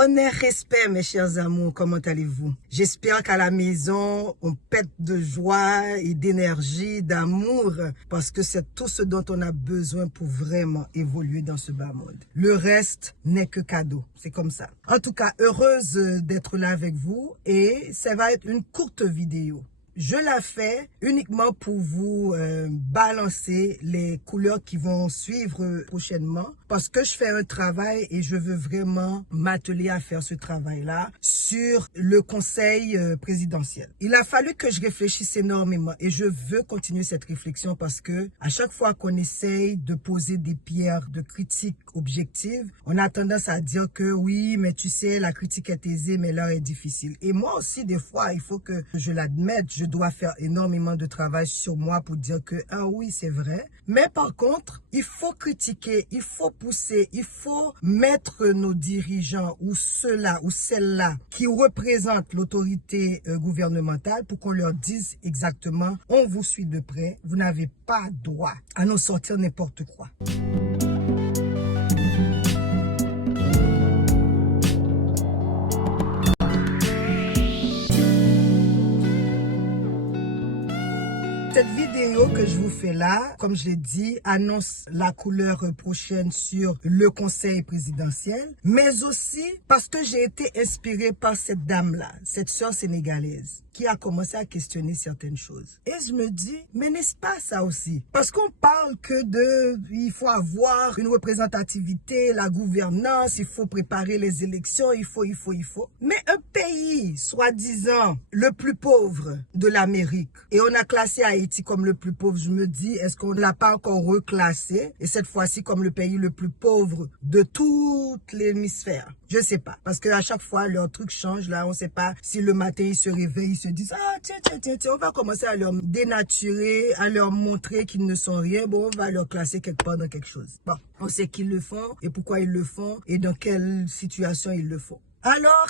Honneur, respect, mes chers amours, comment allez-vous? J'espère qu'à la maison, on pète de joie et d'énergie, d'amour, parce que c'est tout ce dont on a besoin pour vraiment évoluer dans ce bas monde. Le reste n'est que cadeau, c'est comme ça. En tout cas, heureuse d'être là avec vous et ça va être une courte vidéo. Je la fais uniquement pour vous balancer les couleurs qui vont suivre prochainement parce que je fais un travail et je veux vraiment m'atteler à faire ce travail-là sur le conseil présidentiel. Il a fallu que je réfléchisse énormément et je veux continuer cette réflexion parce que à chaque fois qu'on essaye de poser des pierres de critique objective, on a tendance à dire que oui, mais tu sais, la critique est aisée, mais l'heure est difficile. Et moi aussi, des fois, il faut que je l'admette, je dois faire énormément de travail sur moi pour dire que, ah oui, c'est vrai. Mais par contre, il faut critiquer, il faut pousser, il faut mettre nos dirigeants ou ceux-là ou celles-là qui représentent l'autorité gouvernementale pour qu'on leur dise exactement, on vous suit de près, vous n'avez pas droit à nous sortir n'importe quoi. Cette vidéo que je vous fais là, comme je l'ai dit, annonce la couleur prochaine sur le conseil présidentiel, mais aussi parce que j'ai été inspirée par cette dame-là, cette sœur sénégalaise, qui a commencé à questionner certaines choses. Et je me dis, mais n'est-ce pas ça aussi? Parce qu'on parle que il faut avoir une représentativité, la gouvernance, il faut préparer les élections, il faut. Mais un pays, soi-disant, le plus pauvre de l'Amérique, et on a classé Haïti comme le plus pauvre, je me dis, est-ce qu'on ne l'a pas encore reclassé, et cette fois-ci comme le pays le plus pauvre de tout l'hémisphère? Je sais pas, parce qu'à chaque fois, leur truc change, là, on sait pas si le matin, ils se réveillent, ils se disent, ah, tiens, on va commencer à leur dénaturer, à leur montrer qu'ils ne sont rien, bon, on va leur classer quelque part dans quelque chose. Bon, on sait qu'ils le font, et pourquoi ils le font, et dans quelle situation ils le font. Alors,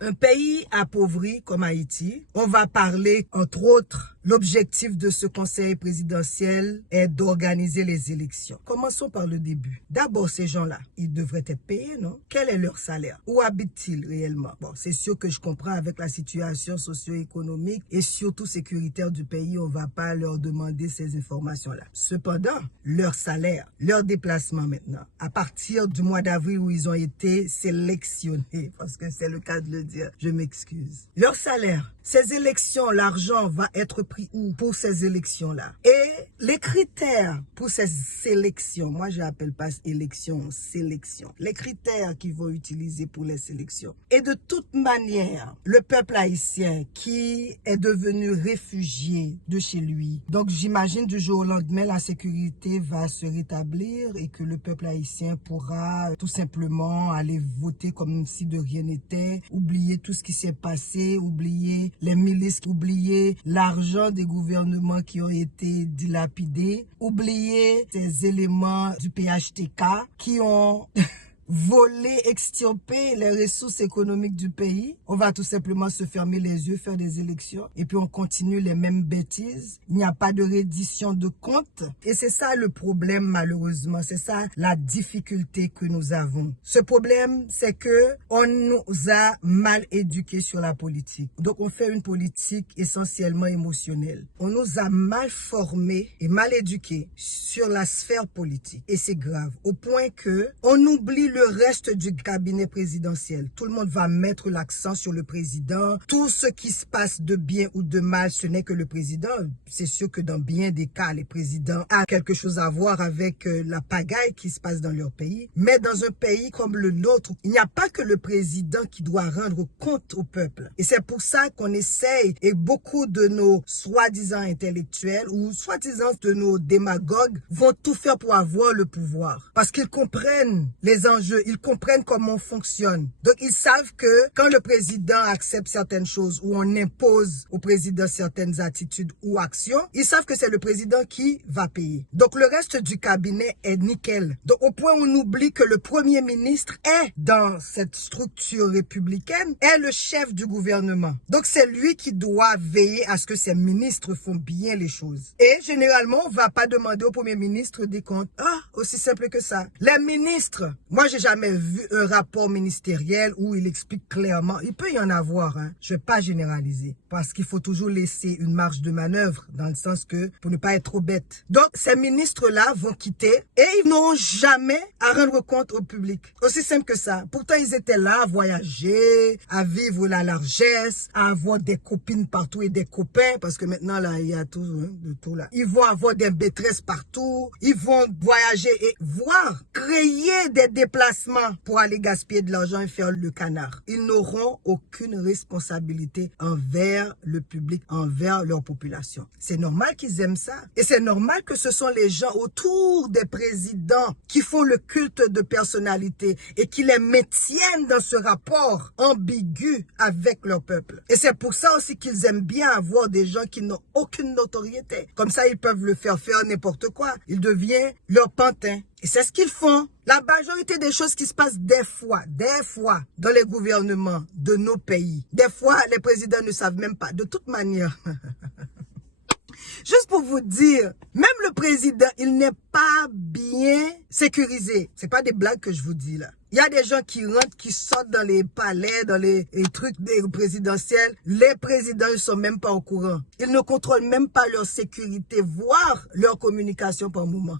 un pays appauvri comme Haïti, on va parler, entre autres, l'objectif de ce conseil présidentiel est d'organiser les élections. Commençons par le début. D'abord, ces gens-là, ils devraient être payés, non? Quel est leur salaire? Où habitent-ils réellement? Bon, c'est sûr que je comprends avec la situation socio-économique et surtout sécuritaire du pays, on va pas leur demander ces informations-là. Cependant, leur salaire, leur déplacement maintenant, à partir du mois d'avril où ils ont été sélectionnés, parce que c'est le cas de le dire, je m'excuse. Leur salaire, ces élections, l'argent va être pris où pour ces élections-là? Et les critères pour ces sélections, moi je n'appelle pas élection, sélection. Les critères qu'ils vont utiliser pour les sélections. Et de toute manière, le peuple haïtien qui est devenu réfugié de chez lui, donc j'imagine du jour au lendemain, la sécurité va se rétablir et que le peuple haïtien pourra tout simplement aller voter comme si de rien n'était, oublier tout ce qui s'est passé, oublier les milices, oublier l'argent des gouvernements qui ont été dilapidés, oublier ces éléments du PHTK qui ont voler, extirper les ressources économiques du pays. On va tout simplement se fermer les yeux, faire des élections et puis on continue les mêmes bêtises. Il n'y a pas de reddition de comptes et c'est ça le problème malheureusement. C'est ça la difficulté que nous avons. Ce problème, c'est que on nous a mal éduqués sur la politique. Donc on fait une politique essentiellement émotionnelle. On nous a mal formés et mal éduqués sur la sphère politique et c'est grave. Au point que on oublie le reste du cabinet présidentiel. Tout le monde va mettre l'accent sur le président. Tout ce qui se passe de bien ou de mal, ce n'est que le président. C'est sûr que dans bien des cas, les présidents ont quelque chose à voir avec la pagaille qui se passe dans leur pays. Mais dans un pays comme le nôtre, il n'y a pas que le président qui doit rendre compte au peuple. Et c'est pour ça qu'on essaye, et beaucoup de nos soi-disant intellectuels ou soi-disant de nos démagogues vont tout faire pour avoir le pouvoir. Parce qu'ils comprennent les enjeux, ils comprennent comment on fonctionne. Donc, ils savent que quand le président accepte certaines choses ou on impose au président certaines attitudes ou actions, ils savent que c'est le président qui va payer. Donc, le reste du cabinet est nickel. Donc, au point où on oublie que le premier ministre est dans cette structure républicaine, est le chef du gouvernement. Donc, c'est lui qui doit veiller à ce que ses ministres font bien les choses. Et généralement, on ne va pas demander au premier ministre des comptes. Ah, aussi simple que ça. Les ministres, moi, j'ai jamais vu un rapport ministériel où il explique clairement. Il peut y en avoir, hein. Je vais pas généraliser. Parce qu'il faut toujours laisser une marge de manœuvre, dans le sens que, pour ne pas être trop bête. Donc, ces ministres-là vont quitter et ils n'auront jamais à rendre compte au public. Aussi simple que ça. Pourtant, ils étaient là à voyager, à vivre la largesse, à avoir des copines partout et des copains, parce que maintenant, là, il y a tout, hein, de tout là. Ils vont avoir des maîtresses partout, ils vont voyager et voir, créer des déplacements pour aller gaspiller de l'argent et faire le canard. Ils n'auront aucune responsabilité envers le public, envers leur population. C'est normal qu'ils aiment ça. Et c'est normal que ce sont les gens autour des présidents qui font le culte de personnalité et qui les maintiennent dans ce rapport ambigu avec leur peuple. Et c'est pour ça aussi qu'ils aiment bien avoir des gens qui n'ont aucune notoriété. Comme ça, ils peuvent le faire n'importe quoi. Il devient leur pantin. Et c'est ce qu'ils font. La majorité des choses qui se passent des fois, dans les gouvernements de nos pays. Des fois, les présidents ne savent même pas. De toute manière, juste pour vous dire, même le président, il n'est pas bien sécurisé. C'est pas des blagues que je vous dis là. Il y a des gens qui rentrent, qui sortent dans les palais, dans les trucs des présidentiels. Les présidents ne sont même pas au courant. Ils ne contrôlent même pas leur sécurité, voire leur communication par moment.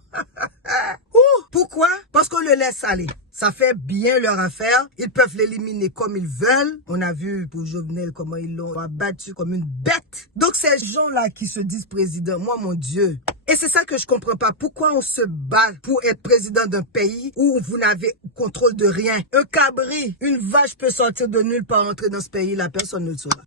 Pourquoi? Parce qu'on le laisse aller. Ça fait bien leur affaire. Ils peuvent l'éliminer comme ils veulent. On a vu pour Jovenel comment ils l'ont abattu comme une bête. Donc ces gens-là qui se disent président, moi mon Dieu. Et c'est ça que je comprends pas. Pourquoi on se bat pour être président d'un pays où vous n'avez contrôle de rien? Un cabri, une vache peut sortir de nulle part, entrer dans ce pays, la personne ne le saura.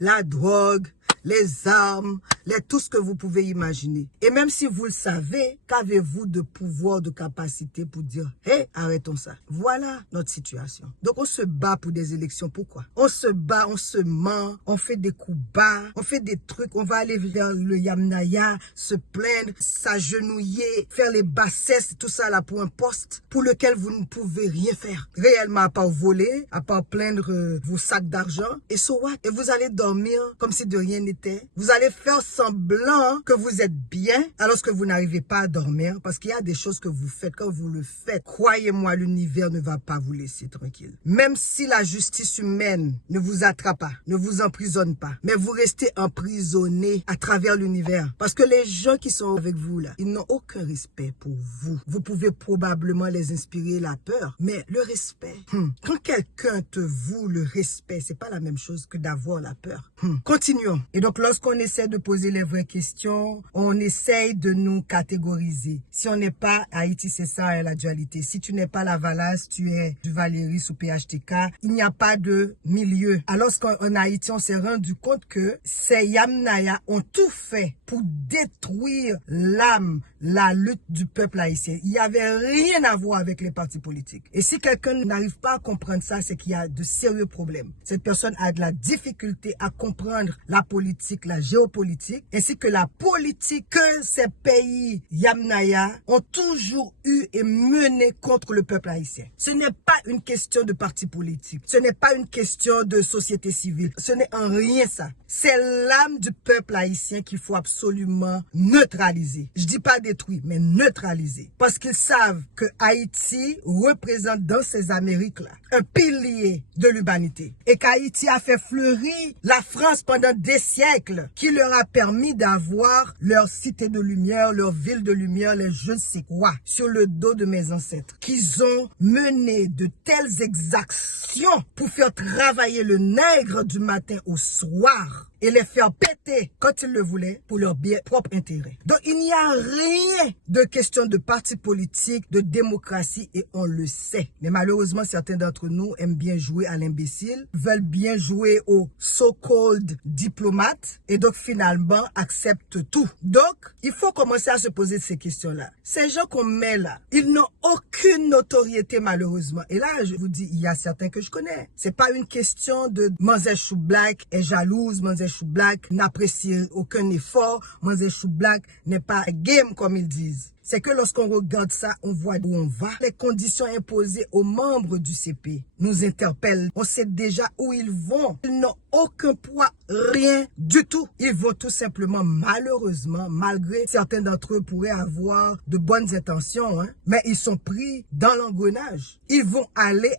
La drogue, les armes, tout ce que vous pouvez imaginer. Et même si vous le savez, qu'avez-vous de pouvoir, de capacité pour dire, hé, arrêtons ça. Voilà notre situation. Donc on se bat pour des élections. Pourquoi? On se bat, on se ment, on fait des coups bas, on fait des trucs, on va aller vers le Yamnaya, se plaindre, s'agenouiller, faire les bassesses, tout ça là pour un poste pour lequel vous ne pouvez rien faire. Réellement, à part voler, à part plaindre vos sacs d'argent. Et so what? Et vous allez dormir comme si de rien n'était. Vous allez faire semblant que vous êtes bien alors que vous n'arrivez pas à dormir parce qu'il y a des choses que vous faites. Quand vous le faites, croyez-moi, l'univers ne va pas vous laisser tranquille. Même si la justice humaine ne vous attrape pas, ne vous emprisonne pas, mais vous restez emprisonné à travers l'univers. Parce que les gens qui sont avec vous là, ils n'ont aucun respect pour vous. Vous pouvez probablement les inspirer la peur, mais le respect, quand quelqu'un te voue le respect, c'est pas la même chose que d'avoir la peur. Continuons. Et donc, lorsqu'on essaie de poser les vraies questions, on essaye de nous catégoriser. Si on n'est pas Haïti, c'est ça la dualité. Si tu n'es pas la Valace, tu es du Valérie sous PHTK. Il n'y a pas de milieu. Alors qu'en Haïti, on s'est rendu compte que ces Yamnaya ont tout fait pour détruire l'âme, la lutte du peuple haïtien. Il n'y avait rien à voir avec les partis politiques. Et si quelqu'un n'arrive pas à comprendre ça, c'est qu'il y a de sérieux problèmes. Cette personne a de la difficulté à comprendre la politique, la géopolitique, ainsi que la politique que ces pays Yamnaya ont toujours eu et mené contre le peuple haïtien. Ce n'est pas une question de parti politique. Ce n'est pas une question de société civile. Ce n'est en rien ça. C'est l'âme du peuple haïtien qu'il faut absolument neutraliser. Je dis pas détruire, mais neutraliser. Parce qu'ils savent que Haïti représente dans ces Amériques-là un pilier de l'humanité. Et qu'Haïti a fait fleurir la France pendant des siècles, qui leur a permis d'avoir leur cité de lumière, leur ville de lumière, les je ne sais quoi, sur le dos de mes ancêtres. Qu'ils ont mené de telles exactions pour faire travailler le nègre du matin au soir et les faire péter quand ils le voulaient pour leur bien propre intérêt. Donc il n'y a rien de question de parti politique, de démocratie et on le sait. Mais malheureusement, certains d'entre nous aiment bien jouer à l'imbécile, veulent bien jouer aux so-called diplomates et donc finalement acceptent tout. Donc il faut commencer à se poser ces questions-là. Ces gens qu'on met là, ils n'ont aucune notoriété malheureusement. Et là, je vous dis, il y a certains que je connais. C'est pas une question de Manzé Chou Black est jalouse, Manzé Chou Black n'apprécie aucun effort, Manzé Chou Black n'est pas game comme ils disent. c'est que lorsqu'on regarde ça, on voit où on va. Les conditions imposées aux membres du CP nous interpellent. On sait déjà où ils vont. Ils n'ont aucun poids, rien du tout. Ils vont tout simplement, malheureusement, malgré certains d'entre eux pourraient avoir de bonnes intentions, mais ils sont pris dans l'engrenage. Ils vont aller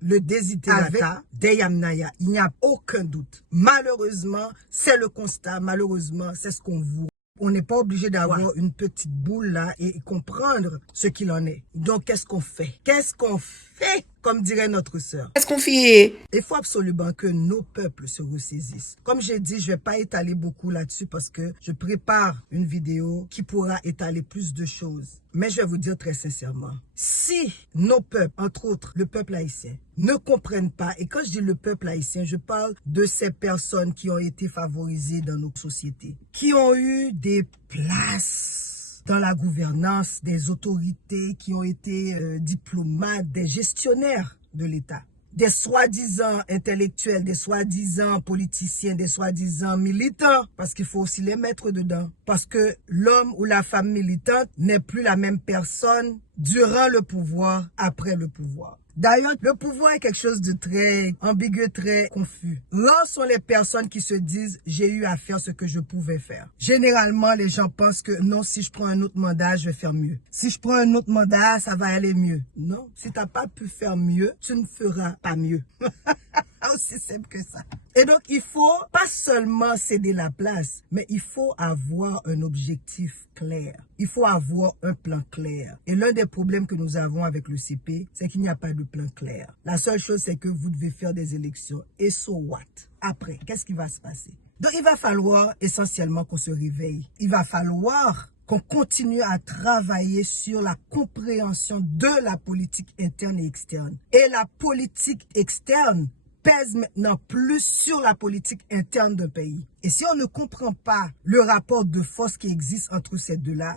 le desiderata des Yamnaya. Il n'y a aucun doute. Malheureusement, c'est le constat. Malheureusement, c'est ce qu'on voit. On n'est pas obligé d'avoir une petite boule là et comprendre ce qu'il en est. Donc, qu'est-ce qu'on fait? Qu'est-ce qu'on fait? Comme dirait notre sœur. Qu'est-ce qu'on fait? Il faut absolument que nos peuples se ressaisissent. Comme j'ai dit, je vais pas étaler beaucoup là-dessus parce que je prépare une vidéo qui pourra étaler plus de choses. Mais je vais vous dire très sincèrement, si nos peuples, entre autres le peuple haïtien, ne comprennent pas, et quand je dis le peuple haïtien, je parle de ces personnes qui ont été favorisées dans nos sociétés, qui ont eu des places dans la gouvernance, des autorités qui ont été diplomates, des gestionnaires de l'État, des soi-disant intellectuels, des soi-disant politiciens, des soi-disant militants, parce qu'il faut aussi les mettre dedans. Parce que l'homme ou la femme militante n'est plus la même personne durant le pouvoir, après le pouvoir. D'ailleurs, le pouvoir est quelque chose de très ambigu, très confus. Rares sont les personnes qui se disent « j'ai eu à faire ce que je pouvais faire ». Généralement, les gens pensent que non, si je prends un autre mandat, je vais faire mieux. Si je prends un autre mandat, ça va aller mieux. Non, si tu n'as pas pu faire mieux, tu ne feras pas mieux. Aussi simple que ça. Et donc, il faut pas seulement céder la place, mais il faut avoir un objectif clair. Il faut avoir un plan clair. Et l'un des problèmes que nous avons avec le CP, c'est qu'il n'y a pas de plan clair. La seule chose, c'est que vous devez faire des élections. Et so what? Après, qu'est-ce qui va se passer? Donc, il va falloir essentiellement qu'on se réveille. Il va falloir qu'on continue à travailler sur la compréhension de la politique interne et externe. Et la politique externe pèse maintenant plus sur la politique interne d'un pays. Et si on ne comprend pas le rapport de force qui existe entre ces deux-là,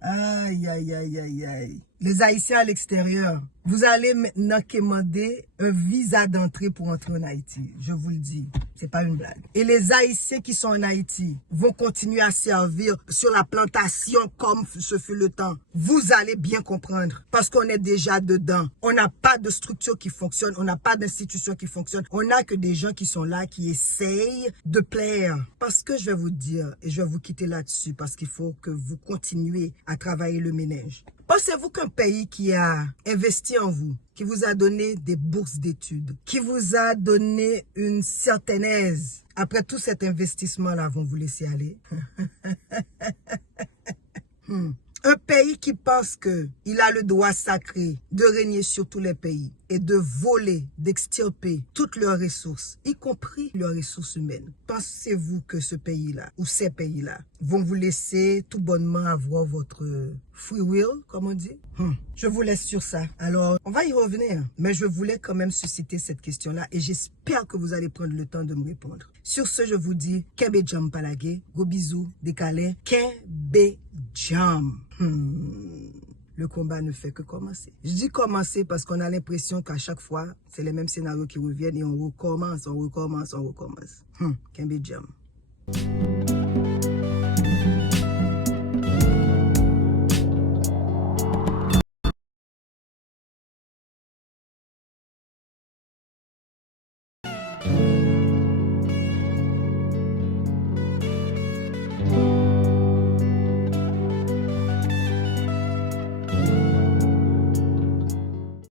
aïe, aïe, aïe, aïe, aïe. Les Haïtiens à l'extérieur, vous allez maintenant commander un visa d'entrée pour entrer en Haïti. Je vous le dis, c'est pas une blague. Et les Haïtiens qui sont en Haïti vont continuer à servir sur la plantation comme ce fut le temps. Vous allez bien comprendre parce qu'on est déjà dedans. On n'a pas de structure qui fonctionne, on n'a pas d'institution qui fonctionne. On n'a que des gens qui sont là, qui essayent de plaire. Parce que je vais vous dire, et je vais vous quitter là-dessus parce qu'il faut que vous continuez à travailler le ménage. Pensez-vous qu'un pays qui a investi en vous, qui vous a donné des bourses d'études, qui vous a donné une certaine aise, après tout cet investissement-là, vont vous laisser aller? Un pays qui pense qu'il a le droit sacré de régner sur tous les pays et de voler, d'extirper toutes leurs ressources, y compris leurs ressources humaines. Pensez-vous que ce pays-là, ou ces pays-là, vont vous laisser tout bonnement avoir votre free will, comme on dit? Je vous laisse sur ça. Alors, on va y revenir. Mais je voulais quand même susciter cette question-là et j'espère que vous allez prendre le temps de me répondre. Sur ce, je vous dis, Kebe Jam Palage, gros bisous, décalés, Kebe Jam. Le combat ne fait que commencer. Je dis commencer parce qu'on a l'impression qu'à chaque fois, c'est les mêmes scénarios qui reviennent et on recommence, on recommence, on recommence. Kebe Jam.